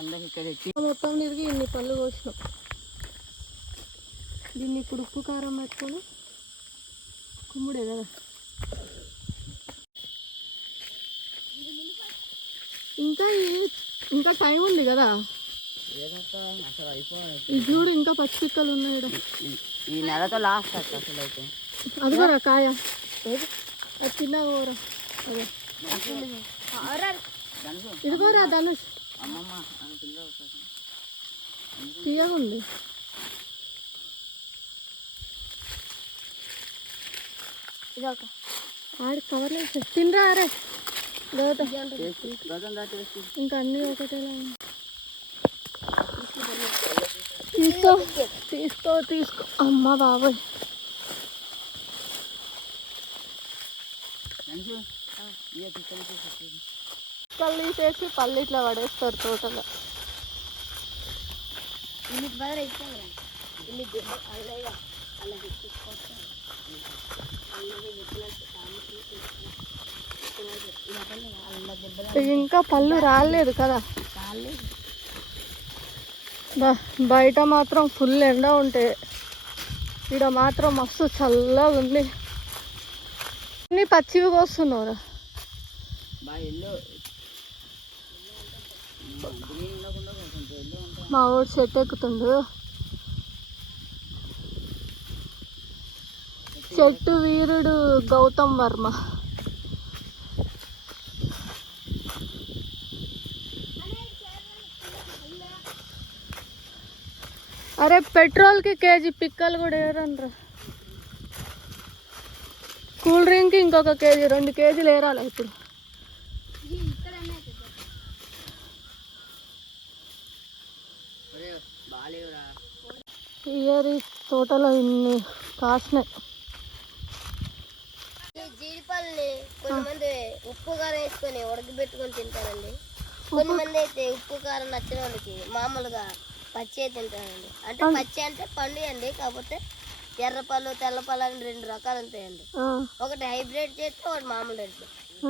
మొత్తం తిరిగి ఇన్ని పళ్ళు కోసినాం. దీన్ని ఇప్పుడు ఉప్పు కారం పెట్టుకొని కుమ్ముడే కదా. ఇంకా టైం ఉంది కదా. ఇది చూడు ఇంకా పచ్చిపిక్కలు ఉన్నాయి. ఈ నెలతో లాస్ట్ అసలు అయితే అది కూడా కాయ అది చిన్నగా కూర. అదే ఇదిగోరా ధనుష్ తీయగా ఉంది. ఆడి కవర్లో తినరా అరే ఇంకా అన్నీ ఒకటేలా. తీసుకో తీసుకో తీసుకో అమ్మ బాబాయ్. పళ్ళు తీసేసి పళ్ళు ఇట్లా పడేస్తారు తోటలో. ఇంకా పళ్ళు రాలేదు కదా. బయట మాత్రం ఫుల్ ఎండ ఉంటే ఇక్కడ మాత్రం మస్తు చల్లగా ఉంది. అన్ని పచ్చివి కోస్తున్నావురా. మా ఊరు చెట్టు ఎక్కుతుండు. చెట్టు వీరుడు గౌతమ్ వర్మ. అరే పెట్రోల్కి కేజీ పిక్కలు కూడా ఏరనరా. కూల్ డ్రింక్కి ఇంకొక కేజీ 2 కేజీలు ఏరాలి ఇప్పుడు. ఇయర్ తోటలో ఇన్ని కాసినాయి. జీడిపల్లి కొంతమంది ఉప్పు కారం వేసుకొని ఉడకబెట్టుకొని తింటారండి. కొంతమంది అయితే ఉప్పు కారం నచ్చిన వాళ్ళకి మామూలుగా పచ్చి తింటారండి. అంటే పచ్చి అంటే పండు అండి. కాకపోతే ఎర్రపళ్ళు తెల్లపళ్ళు అని 2 రకాలు ఉంటాయండి. ఒకటి హైబ్రిడ్ చెట్టు, ఒకటి మామూలు చెట్టు.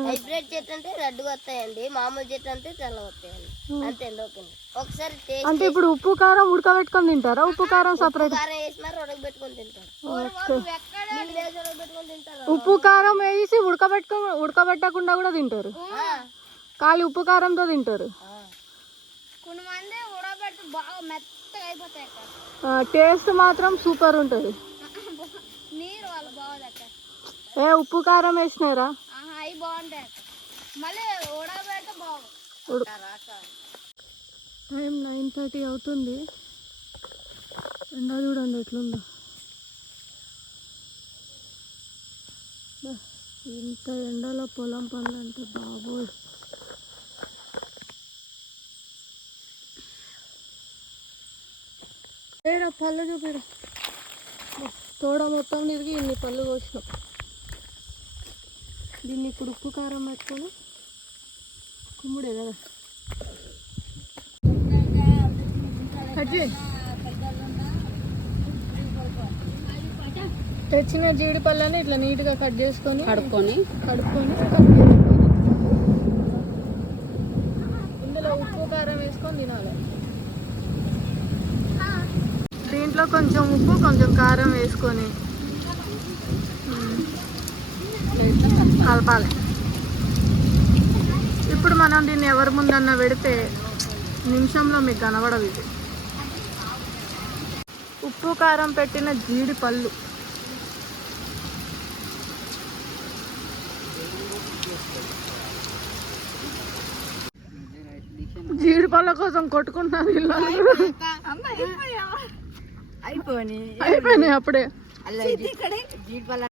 హైబ్రిడ్ చెట్టు అంటే రెడ్గా వస్తాయండి, మామూలు చెట్టు అంటే తెల్లగా వస్తాయండి. అంతే అండి. ఓకే ఒకసారి అంటే ఇప్పుడు ఉప్పు కారం ఉడకబెట్టుకొని తింటారా? ఉప్పు కారం సపరేట్ కారం వేసి మరి ఉడకబెట్టుకొని తింటారు. ఉప్పు కారం వేసి ఉడకబెట్టకుండా కూడా తింటారు. ఖాళీ ఉప్పు కారంతో తింటారు. టేస్ట్ మాత్రం సూపర్ ఉంటుంది. ఉప్పు కారం వేసినారా? టైం 9:30 అవుతుంది. ఎండ చూడండి ఎట్లుందో. ఇంత ఎండలో పొలం పనులు అంటే బాబోయ్. ఏడా పళ్ళు చూపిరా. తోడ మొత్తం తిరిగి ఇన్ని పళ్ళు కోసినాం. దీన్ని ఇప్పుడు ఉప్పు కారం పెట్టుకొని కుమ్ముడే కదా. తెచ్చిన జీడి పళ్ళని ఇట్లా నీట్గా కట్ చేసుకొని కడుక్కొని ఇందులో ఉప్పు కారం వేసుకొని తినాలి. దీంట్లో కొంచెం ఉప్పు కొంచెం కారం వేసుకొని కలపాలి. ఇప్పుడు మనం దీన్ని ఎవరి ముందన్నా పెడితే నిమిషంలో మీకు కనబడదు. ఇది ఉప్పు కారం పెట్టిన జీడి పళ్ళు. జీడి పళ్ళ కోసం కొట్టుకుంటున్నారు ఇల్లు. అయిపోయినాయి అప్పుడే.